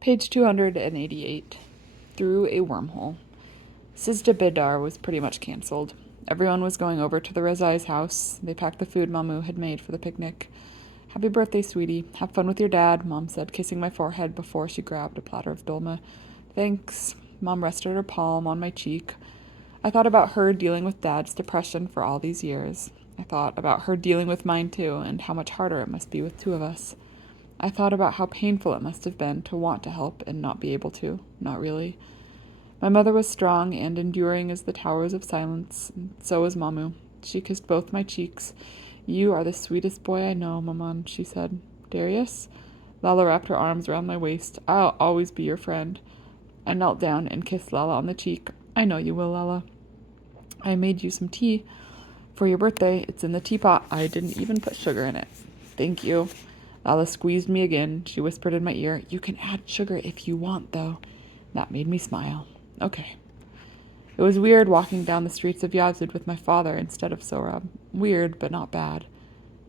Page 288. Through a wormhole. Sizda Bedar was pretty much cancelled. Everyone was going over to the Rezai's house. They packed the food Mamu had made for the picnic. "Happy birthday, sweetie. Have fun with your dad," Mom said, kissing my forehead before she grabbed a platter of dolma. "Thanks." Mom rested her palm on my cheek. I thought about her dealing with Dad's depression for all these years. I thought about her dealing with mine too, and how much harder it must be with two of us. I thought about how painful it must have been to want to help and not be able to. Not really. My mother was strong and enduring as the towers of silence, and so was Mamu. She kissed both my cheeks. "You are the sweetest boy I know, Maman," she said. "Darius?" Lala wrapped her arms around my waist. "I'll always be your friend." I knelt down and kissed Lala on the cheek. "I know you will, Lala. I made you some tea for your birthday. It's in the teapot. I didn't even put sugar in it." "Thank you." Lala squeezed me again. She whispered in my ear, "You can add sugar if you want, though." That made me smile. Okay. It was weird walking down the streets of Yazd with my father instead of Sohrab. Weird, but not bad.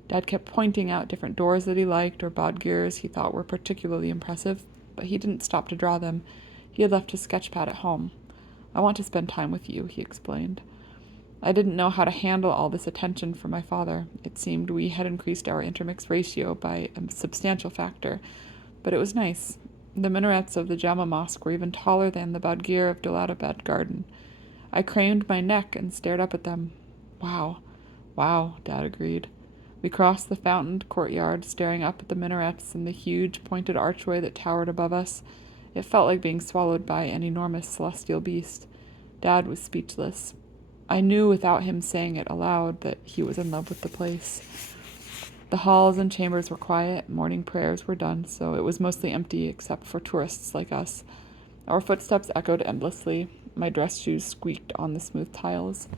Dad kept pointing out different doors that he liked or badgirs he thought were particularly impressive, but he didn't stop to draw them. He had left his sketchpad at home. "I want to spend time with you," he explained. I didn't know how to handle all this attention from my father. It seemed we had increased our intermix ratio by a substantial factor, but it was nice. The minarets of the Jama Mosque were even taller than the Badgir of Daladabad Garden. I craned my neck and stared up at them. "Wow, wow," Dad agreed. We crossed the fountained courtyard, staring up at the minarets and the huge pointed archway that towered above us. It felt like being swallowed by an enormous celestial beast. Dad was speechless. I knew without him saying it aloud that he was in love with the place. The halls and chambers were quiet, morning prayers were done, so it was mostly empty except for tourists like us. Our footsteps echoed endlessly. My dress shoes squeaked on the smooth tiles.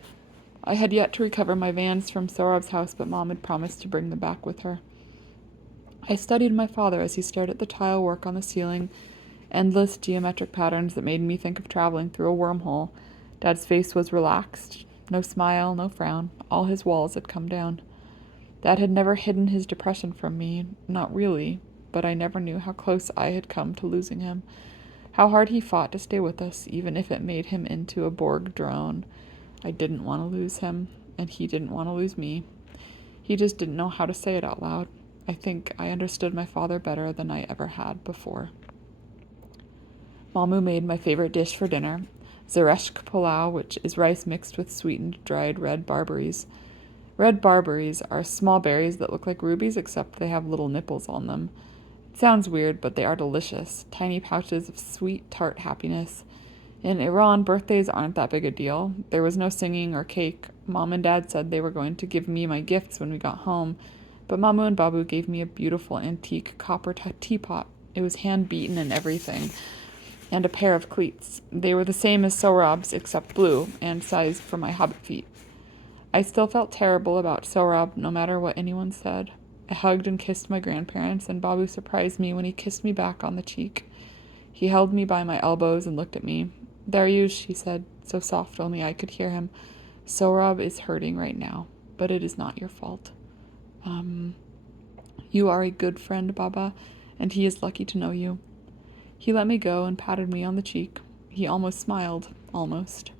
I had yet to recover my Vans from Sohrab's house, but Mom had promised to bring them back with her. I studied my father as he stared at the tile work on the ceiling, endless geometric patterns that made me think of traveling through a wormhole. Dad's face was relaxed. No smile, no frown. All his walls had come down. Dad had never hidden his depression from me, not really, but I never knew how close I had come to losing him. How hard he fought to stay with us, even if it made him into a Borg drone. I didn't want to lose him, and he didn't want to lose me. He just didn't know how to say it out loud. I think I understood my father better than I ever had before. Mamu made my favorite dish for dinner, zareshk pulao, which is rice mixed with sweetened dried red barberries. Red barberries are small berries that look like rubies, except they have little nipples on them. It sounds weird, but they are delicious. Tiny pouches of sweet, tart happiness. In Iran, birthdays aren't that big a deal. There was no singing or cake. Mom and Dad said they were going to give me my gifts when we got home, but Mamu and Babu gave me a beautiful antique copper teapot. It was hand-beaten and everything, and a pair of cleats. They were the same as Sohrab's, except blue, and sized for my hobbit feet. I still felt terrible about Sohrab, no matter what anyone said. I hugged and kissed my grandparents, and Babu surprised me when he kissed me back on the cheek. He held me by my elbows and looked at me. "Darius," he said, so soft only I could hear him. "Sohrab is hurting right now, but it is not your fault. You are a good friend, Baba, and he is lucky to know you." He let me go and patted me on the cheek. He almost smiled, almost.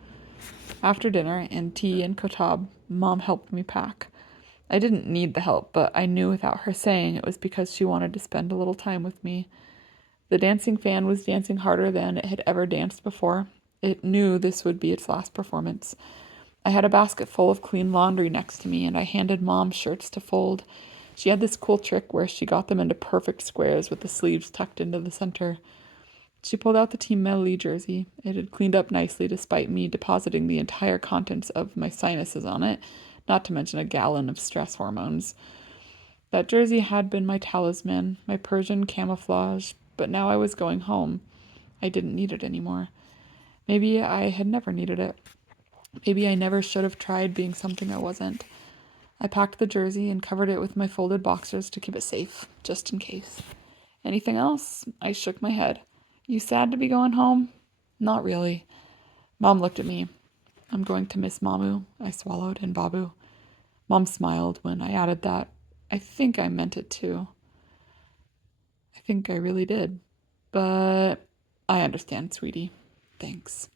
After dinner and tea and kotab, Mom helped me pack. I didn't need the help, but I knew without her saying it was because she wanted to spend a little time with me. The dancing fan was dancing harder than it had ever danced before. It knew this would be its last performance. I had a basket full of clean laundry next to me, and I handed Mom shirts to fold. She had this cool trick where she got them into perfect squares with the sleeves tucked into the center. She pulled out the Team Melody jersey. It had cleaned up nicely despite me depositing the entire contents of my sinuses on it, not to mention a gallon of stress hormones. That jersey had been my talisman, my Persian camouflage, but now I was going home. I didn't need it anymore. Maybe I had never needed it. Maybe I never should have tried being something I wasn't. I packed the jersey and covered it with my folded boxers to keep it safe, just in case. "Anything else?" I shook my head. "You sad to be going home?" "Not really." Mom looked at me. "I'm going to miss Mamu," I swallowed, "and Babu." Mom smiled when I added that. I think I meant it too. I think I really did. But I understand, sweetie. Thanks.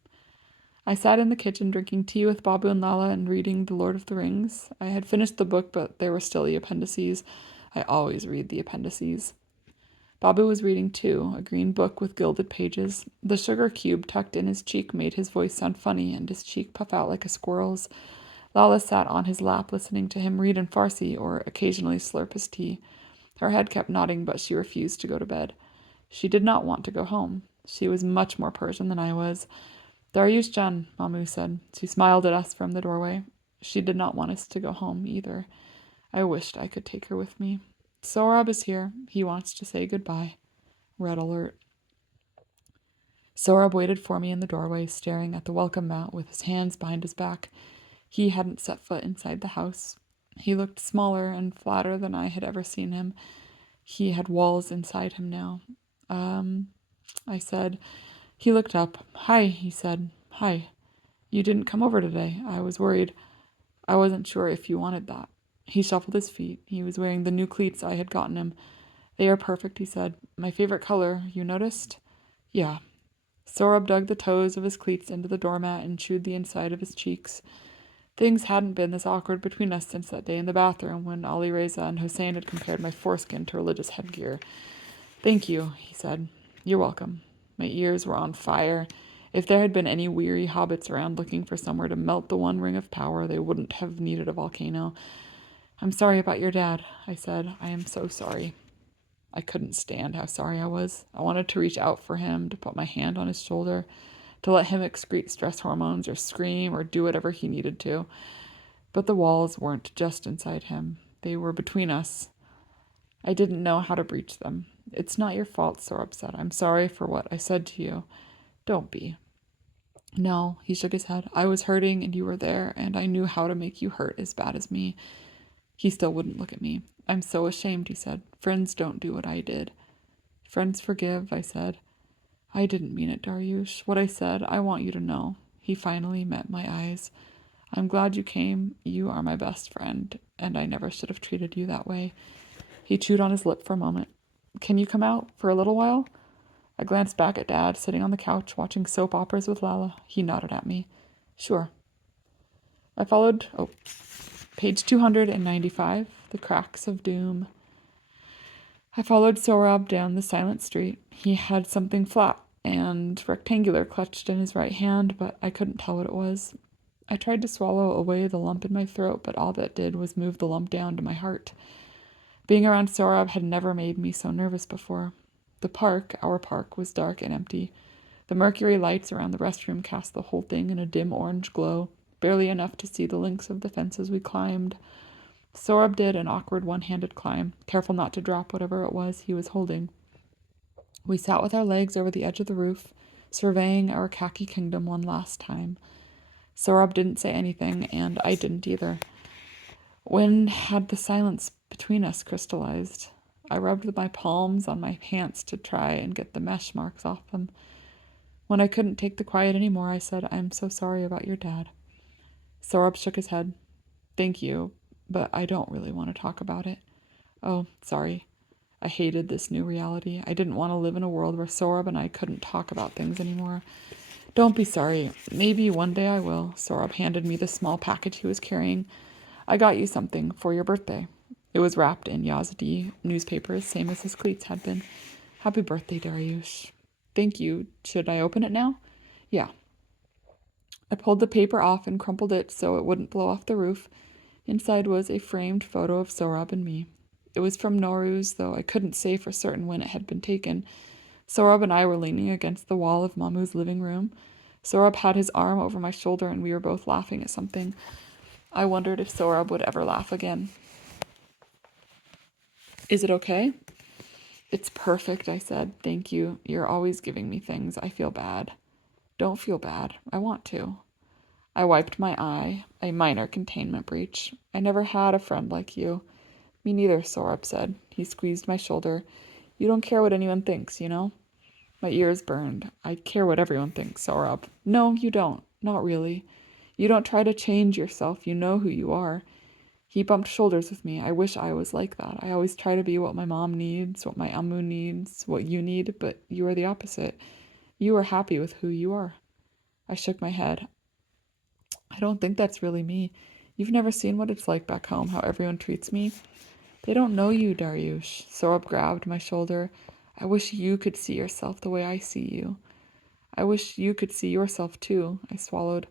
I sat in the kitchen drinking tea with Babu and Lala and reading The Lord of the Rings. I had finished the book, but there were still the appendices. I always read the appendices. Babu was reading too, a green book with gilded pages. The sugar cube tucked in his cheek made his voice sound funny and his cheek puff out like a squirrel's. Lala sat on his lap listening to him read in Farsi or occasionally slurp his tea. Her head kept nodding, but she refused to go to bed. She did not want to go home. She was much more Persian than I was. Darius Jan, Mamu said. She smiled at us from the doorway. She did not want us to go home either. I wished I could take her with me. Sohrab is here. He wants to say goodbye. Red alert. Sohrab waited for me in the doorway, staring at the welcome mat with his hands behind his back. He hadn't set foot inside the house. He looked smaller and flatter than I had ever seen him. He had walls inside him now. I said. He looked up. Hi, he said. Hi. You didn't come over today. I was worried. I wasn't sure if you wanted that. He shuffled his feet. He was wearing the new cleats I had gotten him. They are perfect, he said. My favorite color, you noticed? Yeah. Sohrab dug the toes of his cleats into the doormat and chewed the inside of his cheeks. Things hadn't been this awkward between us since that day in the bathroom when Ali Reza and Hussein had compared my foreskin to religious headgear. Thank you, he said. You're welcome. My ears were on fire. If there had been any weary hobbits around looking for somewhere to melt the one ring of power, they wouldn't have needed a volcano. I'm sorry about your dad, I said. I am so sorry. I couldn't stand how sorry I was. I wanted to reach out for him, to put my hand on his shoulder, to let him excrete stress hormones or scream or do whatever he needed to. But the walls weren't just inside him. They were between us. I didn't know how to breach them. It's not your fault, Sohrab said. I'm sorry for what I said to you. Don't be. No, he shook his head. I was hurting and you were there, and I knew how to make you hurt as bad as me. He still wouldn't look at me. I'm so ashamed, he said. Friends don't do what I did. Friends forgive, I said. I didn't mean it, Darius. What I said, I want you to know. He finally met my eyes. I'm glad you came. You are my best friend, and I never should have treated you that way. He chewed on his lip for a moment. Can you come out for a little while? I glanced back at Dad, sitting on the couch watching soap operas with Lala. He nodded at me. Sure. I followed... page 295, The Cracks of Doom. I followed Sohrab down the silent street. He had something flat and rectangular clutched in his right hand, but I couldn't tell what it was. I tried to swallow away the lump in my throat, but all that did was move the lump down to my heart. Being around Sohrab had never made me so nervous before. The park, our park, was dark and empty. The mercury lights around the restroom cast the whole thing in a dim orange glow, barely enough to see the links of the fences we climbed. Sohrab did an awkward one-handed climb, careful not to drop whatever it was he was holding. We sat with our legs over the edge of the roof, surveying our khaki kingdom one last time. Sohrab didn't say anything, and I didn't either. When had the silence between us crystallized? I rubbed my palms on my pants to try and get the mesh marks off them. When I couldn't take the quiet anymore, I said, I'm so sorry about your dad. Sohrab shook his head. Thank you, but I don't really want to talk about it. Oh, sorry. I hated this new reality. I didn't want to live in a world where Sohrab and I couldn't talk about things anymore. Don't be sorry. Maybe one day I will. Sohrab handed me the small package he was carrying. I got you something for your birthday. It was wrapped in Yazidi newspapers, same as his cleats had been. Happy birthday, Darius. Thank you. Should I open it now? Yeah. I pulled the paper off and crumpled it so it wouldn't blow off the roof. Inside was a framed photo of Sohrab and me. It was from Nowruz, though I couldn't say for certain when it had been taken. Sohrab and I were leaning against the wall of Mamu's living room. Sohrab had his arm over my shoulder and we were both laughing at something. I wondered if Sohrab would ever laugh again. Is it okay? It's perfect, I said. Thank you. You're always giving me things. I feel bad. Don't feel bad. I want to. I wiped my eye, a minor containment breach. I never had a friend like you. Me neither, Sohrab said. He squeezed my shoulder. You don't care what anyone thinks, you know? My ears burned. I care what everyone thinks, Sohrab. No, you don't. Not really. You don't try to change yourself. You know who you are. He bumped shoulders with me. I wish I was like that. I always try to be what my mom needs, what my Amu needs, what you need, but you are the opposite. You are happy with who you are. I shook my head. I don't think that's really me. You've never seen what it's like back home, how everyone treats me. They don't know you, Darius. Sorab grabbed my shoulder. I wish you could see yourself the way I see you. I wish you could see yourself too, I swallowed.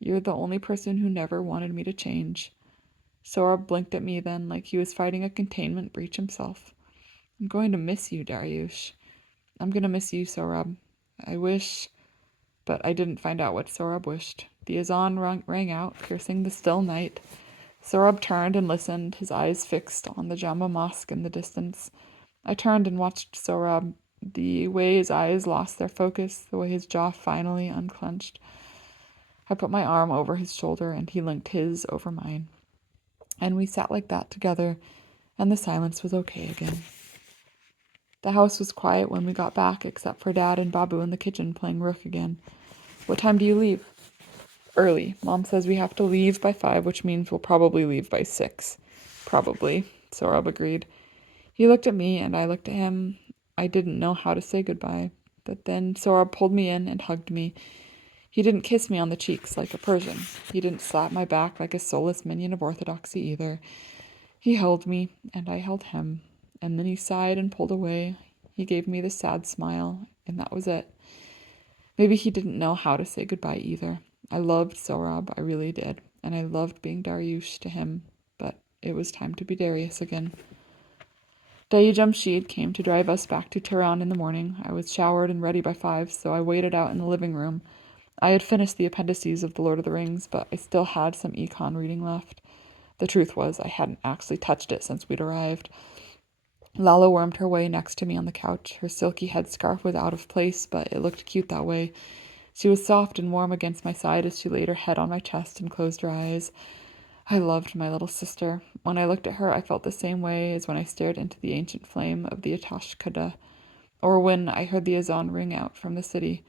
You're the only person who never wanted me to change. Sorab blinked at me then like he was fighting a containment breach himself. I'm going to miss you, Darius. I'm going to miss you, Sorab. I wish, but I didn't find out what Sorab wished. The azan rang out, piercing the still night. Sorab turned and listened, his eyes fixed on the Jama mosque in the distance. I turned and watched Sorab, the way his eyes lost their focus, the way his jaw finally unclenched. I put my arm over his shoulder and he linked his over mine. And we sat like that together, and the silence was okay again. The house was quiet when we got back, except for Dad and Babu in the kitchen playing rook again. What time do you leave? Early. Mom says we have to leave by 5, which means we'll probably leave by 6. Probably, Sorab agreed. He looked at me and I looked at him. I didn't know how to say goodbye, but then Sorab pulled me in and hugged me. He didn't kiss me on the cheeks like a Persian. He didn't slap my back like a soulless minion of orthodoxy either. He held me, and I held him, and then he sighed and pulled away. He gave me the sad smile, and that was it. Maybe he didn't know how to say goodbye either. I loved Sorab, I really did, and I loved being Darius to him, but it was time to be Darius again. Dai Jamshid came to drive us back to Tehran in the morning. I was showered and ready by 5, so I waited out in the living room. I had finished the appendices of The Lord of the Rings, but I still had some econ reading left. The truth was, I hadn't actually touched it since we'd arrived. Lala wormed her way next to me on the couch. Her silky headscarf was out of place, but it looked cute that way. She was soft and warm against my side as she laid her head on my chest and closed her eyes. I loved my little sister. When I looked at her, I felt the same way as when I stared into the ancient flame of the Atashkada, or when I heard the azan ring out from the city.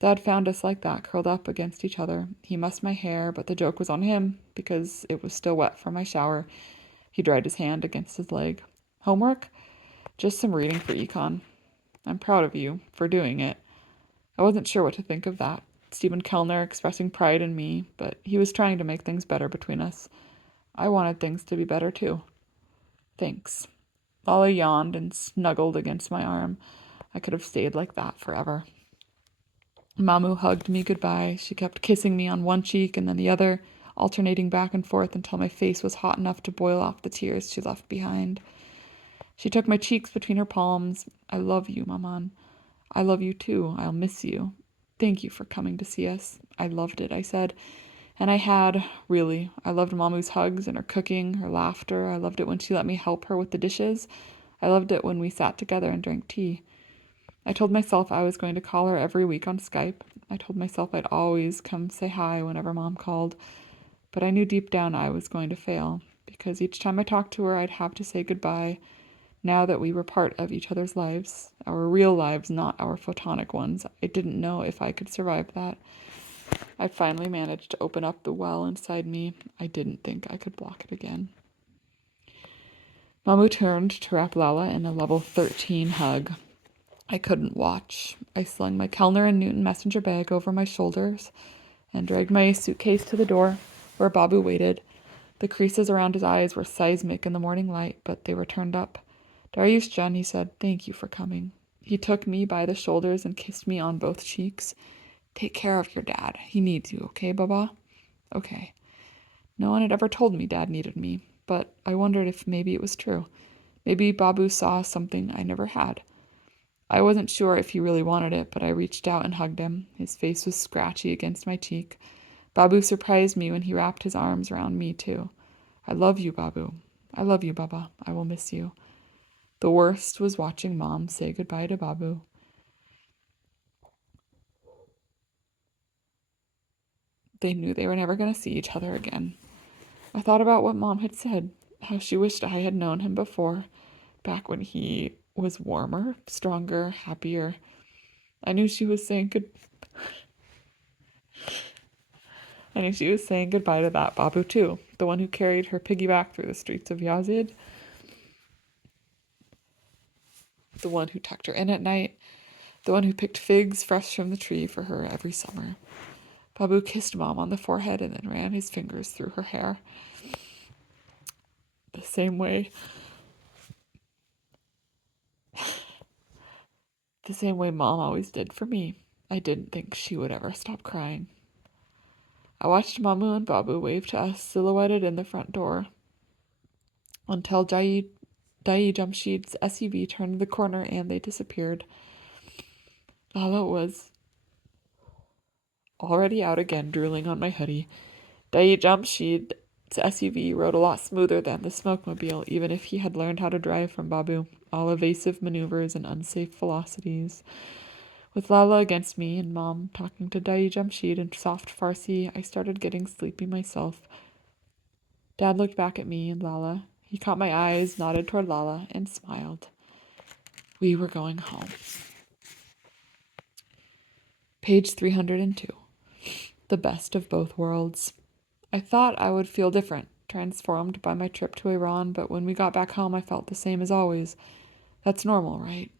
Dad found us like that, curled up against each other. He mussed my hair, but the joke was on him, because it was still wet from my shower. He dried his hand against his leg. Homework? Just some reading for econ. I'm proud of you for doing it. I wasn't sure what to think of that. Stephen Kellner expressing pride in me, but he was trying to make things better between us. I wanted things to be better too. Thanks. Lala yawned and snuggled against my arm. I could have stayed like that forever. Mamu hugged me goodbye. She kept kissing me on one cheek and then the other, alternating back and forth until my face was hot enough to boil off the tears she left behind. She took my cheeks between her palms. I love you, Maman. I love you too. I'll miss you. Thank you for coming to see us. I loved it, I said. And I had, really. I loved Mamu's hugs and her cooking, her laughter. I loved it when she let me help her with the dishes. I loved it when we sat together and drank tea. I told myself I was going to call her every week on Skype. I told myself I'd always come say hi whenever Mom called. But I knew deep down I was going to fail, because each time I talked to her, I'd have to say goodbye. Now that we were part of each other's lives, our real lives, not our photonic ones, I didn't know if I could survive that. I finally managed to open up the well inside me. I didn't think I could block it again. Mamu turned to wrap Lala in a level 13 hug. I couldn't watch. I slung my Kellner and Newton messenger bag over my shoulders and dragged my suitcase to the door where Babu waited. The creases around his eyes were seismic in the morning light, but they were turned up. Darius Jan, he said, thank you for coming. He took me by the shoulders and kissed me on both cheeks. Take care of your dad. He needs you, okay, Baba? Okay. No one had ever told me Dad needed me, but I wondered if maybe it was true. Maybe Babu saw something I never had. I wasn't sure if he really wanted it, but I reached out and hugged him. His face was scratchy against my cheek. Babu surprised me when he wrapped his arms around me, too. I love you, Babu. I love you, Baba. I will miss you. The worst was watching Mom say goodbye to Babu. They knew they were never going to see each other again. I thought about what Mom had said, how she wished I had known him before, back when he was warmer, stronger, happier. I knew she was saying I knew she was saying goodbye to that Babu too, the one who carried her piggyback through the streets of Yazid, the one who tucked her in at night, the one who picked figs fresh from the tree for her every summer. Babu kissed Mom on the forehead and then ran his fingers through her hair. The same way Mom always did for me. I didn't think she would ever stop crying. I watched Mamu and Babu wave to us, silhouetted in the front door, until Dai Jamshid's SUV turned the corner and they disappeared. Lala was already out again, drooling on my hoodie. Dai Jamshid's SUV rode a lot smoother than the smokemobile, even if he had learned how to drive from Babu, all evasive maneuvers and unsafe velocities. With Lala against me and Mom talking to Dai Jamshid in soft Farsi, I started getting sleepy myself. Dad looked back at me and Lala. He caught my eyes, nodded toward Lala, and smiled. We were going home. Page 302. The best of both worlds. I thought I would feel different, transformed by my trip to Iran, but when we got back home I felt the same as always. That's normal, right?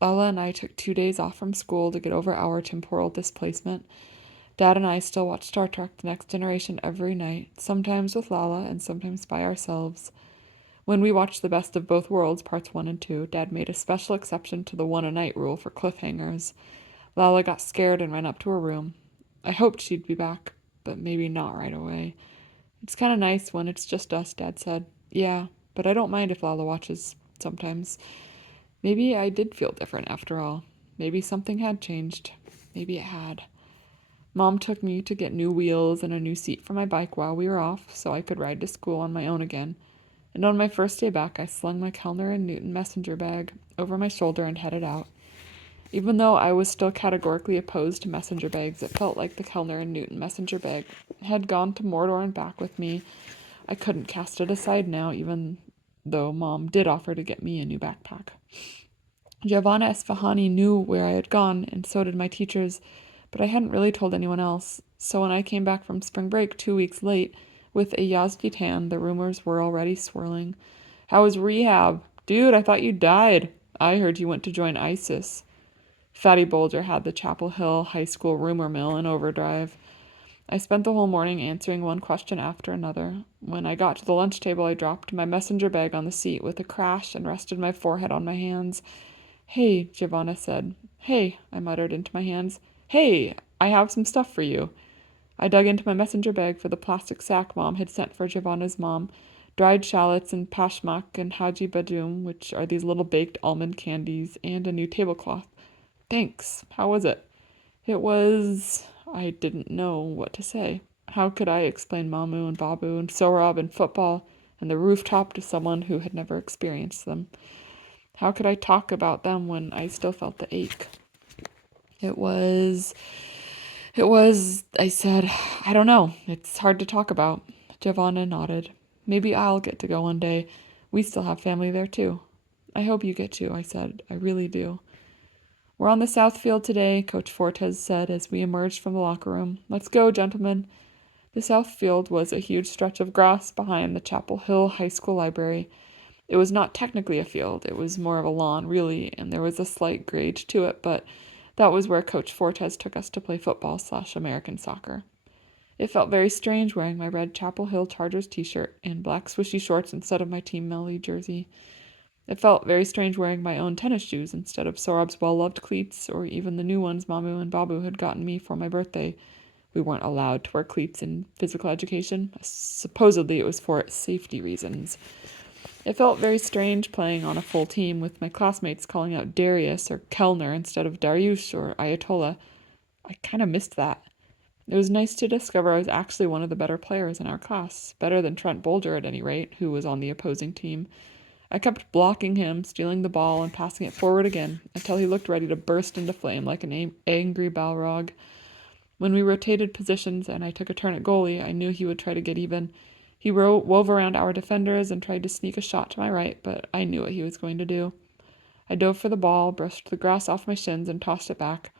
Lala and I took 2 days off from school to get over our temporal displacement. Dad and I still watch Star Trek The Next Generation every night, sometimes with Lala and sometimes by ourselves. When we watched The Best of Both Worlds, parts 1 and 2, Dad made a special exception to the one-a-night rule for cliffhangers. Lala got scared and ran up to her room. I hoped she'd be back, but maybe not right away. It's kind of nice when it's just us, Dad said. Yeah, but I don't mind if Lala watches sometimes. Maybe I did feel different after all. Maybe something had changed. Maybe it had. Mom took me to get new wheels and a new seat for my bike while we were off, so I could ride to school on my own again. And on my first day back, I slung my Kellner and Newton messenger bag over my shoulder and headed out. Even though I was still categorically opposed to messenger bags, it felt like the Kellner and Newton messenger bag had gone to Mordor and back with me. I couldn't cast it aside now, even though Mom did offer to get me a new backpack. Giovanna Esfahani knew where I had gone, and so did my teachers, but I hadn't really told anyone else. So when I came back from spring break 2 weeks late, with a Yazdi tan, the rumors were already swirling. How was rehab? Dude, I thought you died. I heard you went to join ISIS. Fatty Bulger had the Chapel Hill High School rumor mill in overdrive. I spent the whole morning answering one question after another. When I got to the lunch table, I dropped my messenger bag on the seat with a crash and rested my forehead on my hands. Hey, Giovanna said. Hey, I muttered into my hands. Hey, I have some stuff for you. I dug into my messenger bag for the plastic sack Mom had sent for Giovanna's mom. Dried shallots and pashmak and haji badoom, which are these little baked almond candies, and a new tablecloth. Thanks. How was it? It was... I didn't know what to say. How could I explain Mamu and Babu and Sohrab and football and the rooftop to someone who had never experienced them? How could I talk about them when I still felt the ache? It was, I said, I don't know. It's hard to talk about. Giovanna nodded. Maybe I'll get to go one day. We still have family there too. I hope you get to, I said. I really do. We're on the south field today, Coach Fortes said as we emerged from the locker room. Let's go, gentlemen. The south field was a huge stretch of grass behind the Chapel Hill High School library. It was not technically a field, it was more of a lawn, really, and there was a slight grade to it, but that was where Coach Fortes took us to play football/American soccer. It felt very strange wearing my red Chapel Hill Chargers t-shirt and black swishy shorts instead of my Team Melly jersey. It felt very strange wearing my own tennis shoes instead of Sorab's well-loved cleats or even the new ones Mamu and Babu had gotten me for my birthday. We weren't allowed to wear cleats in physical education. Supposedly it was for safety reasons. It felt very strange playing on a full team with my classmates calling out Darius or Kellner instead of Darius or Ayatollah. I kind of missed that. It was nice to discover I was actually one of the better players in our class, better than Trent Bolger at any rate, who was on the opposing team. I kept blocking him, stealing the ball, and passing it forward again, until he looked ready to burst into flame like an angry Balrog. When we rotated positions and I took a turn at goalie, I knew he would try to get even. He wove around our defenders and tried to sneak a shot to my right, but I knew what he was going to do. I dove for the ball, brushed the grass off my shins, and tossed it back.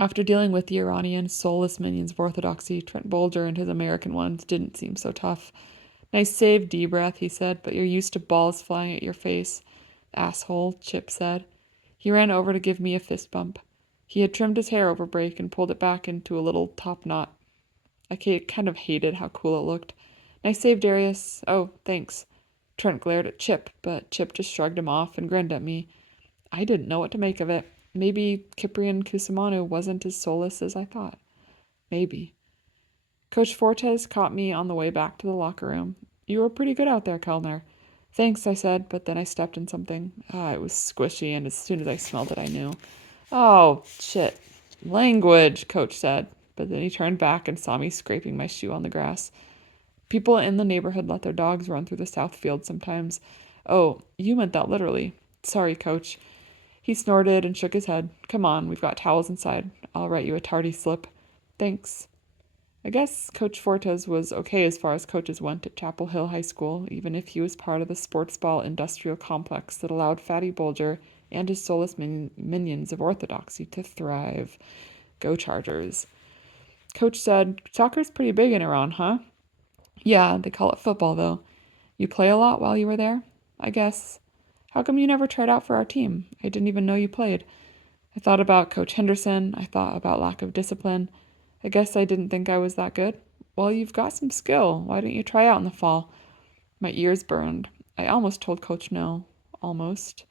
After dealing with the Iranian, soulless minions of orthodoxy, Trent Bolger and his American ones didn't seem so tough. Nice save, D-breath, he said, but you're used to balls flying at your face. Asshole, Chip said. He ran over to give me a fist bump. He had trimmed his hair over break and pulled it back into a little top knot. I kind of hated how cool it looked. Nice save, Darius. Oh, thanks. Trent glared at Chip, but Chip just shrugged him off and grinned at me. I didn't know what to make of it. Maybe Cyprian Kusamanu wasn't as soulless as I thought. Maybe. Coach Fortes caught me on the way back to the locker room. You were pretty good out there, Kellner. Thanks, I said, but then I stepped in something. It was squishy, and as soon as I smelled it, I knew. Oh, shit. Language, Coach said, but then he turned back and saw me scraping my shoe on the grass. People in the neighborhood let their dogs run through the south field sometimes. Oh, you meant that literally. Sorry, Coach. He snorted and shook his head. Come on, we've got towels inside. I'll write you a tardy slip. Thanks. I guess Coach Fortes was okay as far as coaches went at Chapel Hill High School, even if he was part of the sports ball industrial complex that allowed Fatty Bulger and his soulless minions of orthodoxy to thrive. Go Chargers. Coach said, soccer's pretty big in Iran, huh? Yeah, they call it football, though. You play a lot while you were there? I guess. How come you never tried out for our team? I didn't even know you played. I thought about Coach Henderson. I thought about lack of discipline. I guess I didn't think I was that good. Well, you've got some skill. Why didn't you try out in the fall? My ears burned. I almost told Coach no. Almost.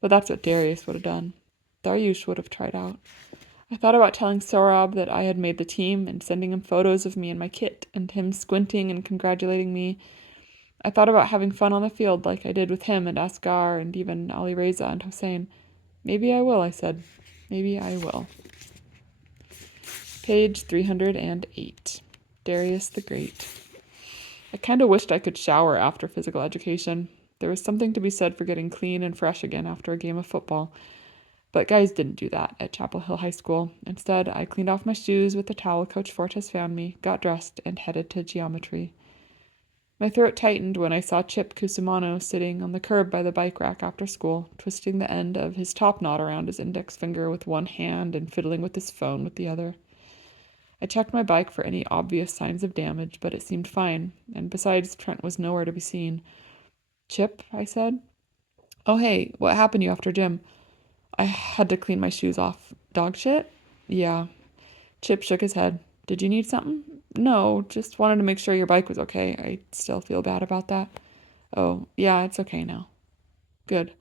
But that's what Darius would have done. Darius would have tried out. I thought about telling Sorab that I had made the team and sending him photos of me in my kit and him squinting and congratulating me. I thought about having fun on the field like I did with him and Asghar and even Ali Reza and Hossein. Maybe I will, I said. Maybe I will. Page 308. Darius the Great. I kind of wished I could shower after physical education. There was something to be said for getting clean and fresh again after a game of football. But guys didn't do that at Chapel Hill High School. Instead, I cleaned off my shoes with the towel Coach Fortes found me, got dressed, and headed to geometry. My throat tightened when I saw Chip Kusumano sitting on the curb by the bike rack after school, twisting the end of his top knot around his index finger with one hand and fiddling with his phone with the other. I checked my bike for any obvious signs of damage, but it seemed fine, and besides, Trent was nowhere to be seen. Chip, I said. Oh, hey, what happened to you after gym? I had to clean my shoes off. Dog shit? Yeah. Chip shook his head. Did you need something? No, just wanted to make sure your bike was okay. I still feel bad about that. Oh, yeah, it's okay now. Good.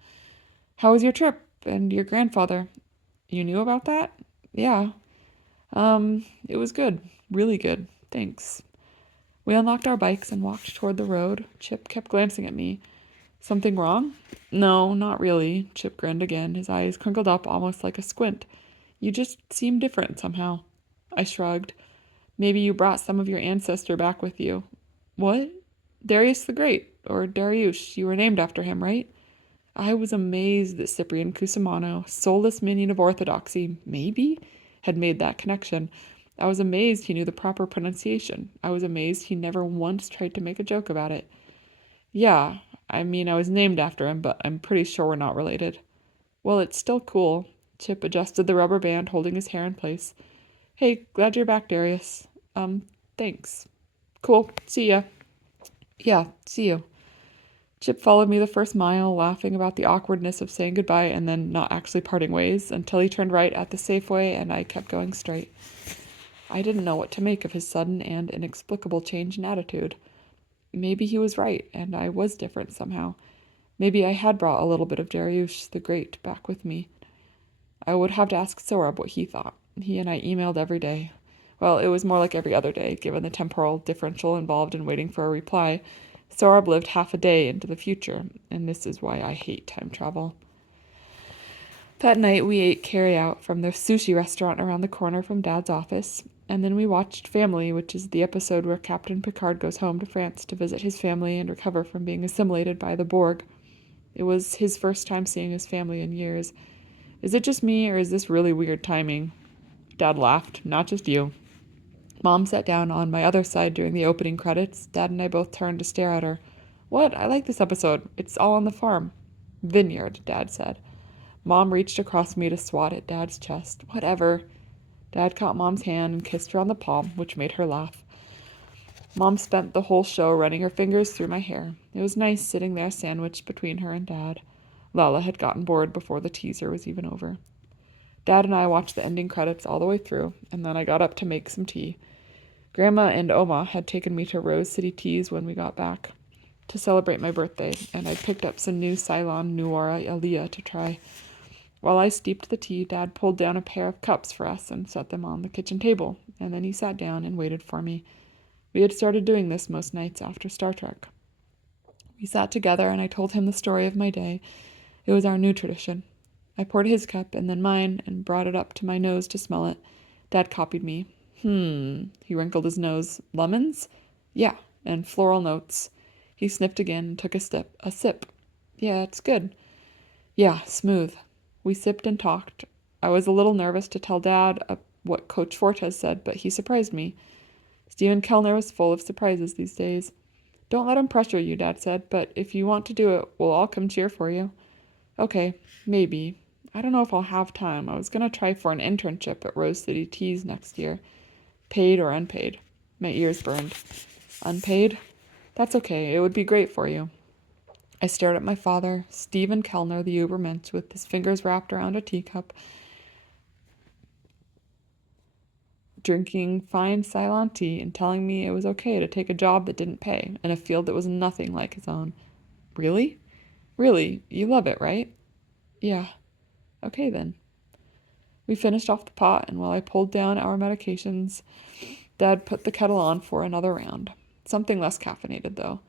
How was your trip and your grandfather? You knew about that? Yeah. It was good. Really good. Thanks. We unlocked our bikes and walked toward the road. Chip kept glancing at me. Something wrong? No, not really. Chip grinned again, his eyes crinkled up almost like a squint. You just seem different somehow. I shrugged. Maybe you brought some of your ancestor back with you. What? Darius the Great, or Darius. You were named after him, right? I was amazed that Cyprian Cusimano, soulless minion of orthodoxy, maybe, had made that connection. I was amazed he knew the proper pronunciation. I was amazed he never once tried to make a joke about it. Yeah, I mean, I was named after him, but I'm pretty sure we're not related. Well, it's still cool. Chip adjusted the rubber band holding his hair in place. Hey, glad you're back, Darius. Thanks. Cool. See ya. Yeah, see you. Chip followed me the first mile, laughing about the awkwardness of saying goodbye and then not actually parting ways, until he turned right at the Safeway and I kept going straight. I didn't know what to make of his sudden and inexplicable change in attitude. Maybe he was right, and I was different somehow. Maybe I had brought a little bit of Darius the Great back with me. I would have to ask Sorab what he thought. He and I emailed every day. Well, it was more like every other day, given the temporal differential involved in waiting for a reply. Sorab lived half a day into the future, and this is why I hate time travel. That night we ate carry-out from the sushi restaurant around the corner from Dad's office, and then we watched Family, which is the episode where Captain Picard goes home to France to visit his family and recover from being assimilated by the Borg. It was his first time seeing his family in years. Is it just me, or is this really weird timing? Dad laughed. Not just you. Mom sat down on my other side during the opening credits. Dad and I both turned to stare at her. What? I like this episode. It's all on the farm. Vineyard, Dad said. Mom reached across me to swat at Dad's chest. Whatever. Dad caught Mom's hand and kissed her on the palm, which made her laugh. Mom spent the whole show running her fingers through my hair. It was nice sitting there sandwiched between her and Dad. Lala had gotten bored before the teaser was even over. Dad and I watched the ending credits all the way through, and then I got up to make some tea. Grandma and Oma had taken me to Rose City Teas when we got back to celebrate my birthday, and I picked up some new Ceylon Nuora Elia to try. While I steeped the tea, Dad pulled down a pair of cups for us and set them on the kitchen table, and then he sat down and waited for me. We had started doing this most nights after Star Trek. We sat together, and I told him the story of my day. It was our new tradition. I poured his cup and then mine and brought it up to my nose to smell it. Dad copied me. He wrinkled his nose. Lemons? Yeah, and floral notes. He sniffed again and took a sip. Yeah, it's good. Yeah, smooth. We sipped and talked. I was a little nervous to tell Dad what Coach Fortes said, but he surprised me. Stephen Kellner was full of surprises these days. Don't let him pressure you, Dad said, but if you want to do it, we'll all come cheer for you. Okay, maybe. I don't know if I'll have time. I was going to try for an internship at Rose City Teas next year. Paid or unpaid. My ears burned. Unpaid? That's okay. It would be great for you. I stared at my father, Stephen Kellner, the Ubermensch, with his fingers wrapped around a teacup, drinking fine Ceylon tea and telling me it was okay to take a job that didn't pay in a field that was nothing like his own. Really? Really? You love it, right? Yeah. Okay then. We finished off the pot, and while I pulled down our medications, Dad put the kettle on for another round. Something less caffeinated, though.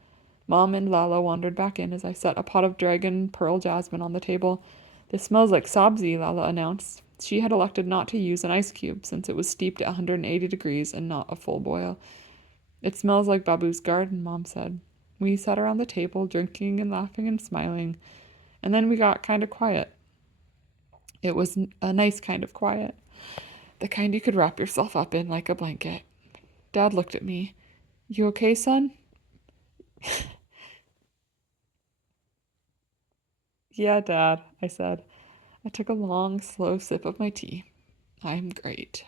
Mom and Lala wandered back in as I set a pot of dragon pearl jasmine on the table. This smells like sabzi, Lala announced. She had elected not to use an ice cube since it was steeped at 180 degrees and not a full boil. It smells like Babu's garden, Mom said. We sat around the table, drinking and laughing and smiling, and then we got kind of quiet. It was a nice kind of quiet, the kind you could wrap yourself up in like a blanket. Dad looked at me. You okay, son? Yeah, Dad, I said. I took a long, slow sip of my tea. I'm great.